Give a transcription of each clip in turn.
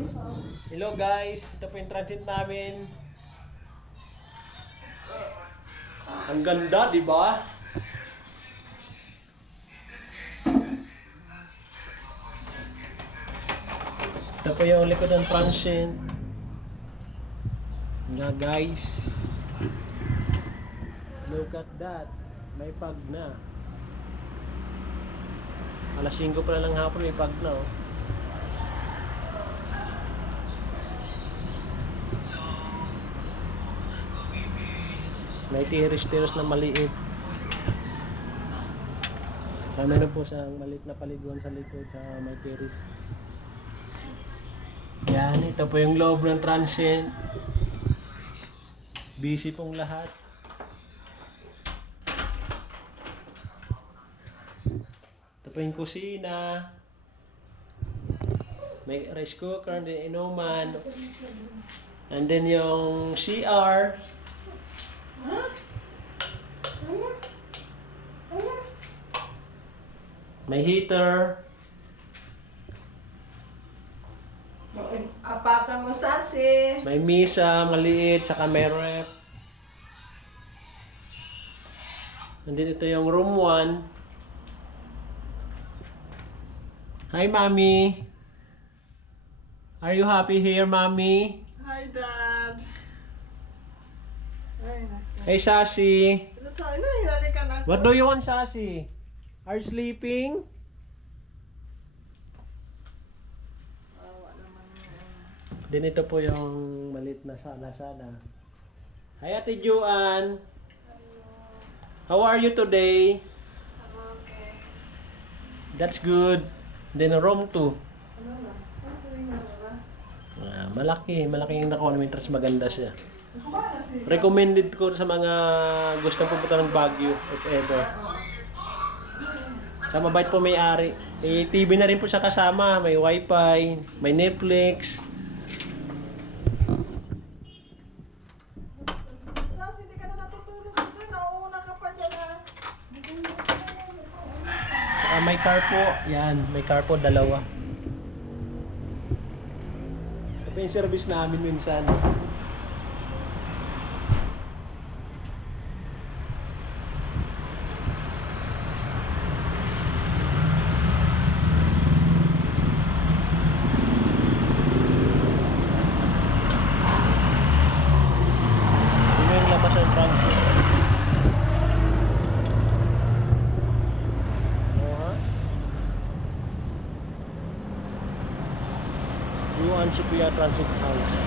Hello guys, ito po yung transit namin. Ang ganda, di ba? Ito po yung likod ng transit. Nga guys. Look at that. May pag na. Alas 5 pa lang hapon, may pag na oh. May tiris-tiris na maliit. Meron po sa maliit na paliguan sa likod sa may tiris. Yan, ito po yung loob ng transit. Busy pong lahat. Ito po yung kusina. May rice cooker, and then inuman. And then yung CR. May heater. Apatan mo sasi. May misa, maliit, saka may ref. And then ito yung room 1. Hi, Mommy. Are you happy here, Mommy? Hi, Dad. Ay, naku. Hey, Sassy. Ano sa ina? Hinali ka na. What do you want, Sassy? Are you sleeping? Awa naman yan. Then ito po yung maliit na sala-sala. Hi, Ate Juan. How are you today? I'm okay. That's good. Then room 2. Ano na? Ano tuwing na ba? Malaki yung naka-meters, maganda siya. Ako ba na si... Recommended ko sa mga gustong pupunta ng Baguio, if ever. Sa mabait po may-ari. May TV na rin po siya kasama, may wifi, may Netflix. Sas, hindi ka na natutulog. Sir, nauuna ka pa dyan ha. Saka may car po, yan, may car po, 2. Ito po yung service namin minsan. Ito yung labas ng transit. Yuan Shibuya Transit House.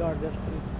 Regarda Street.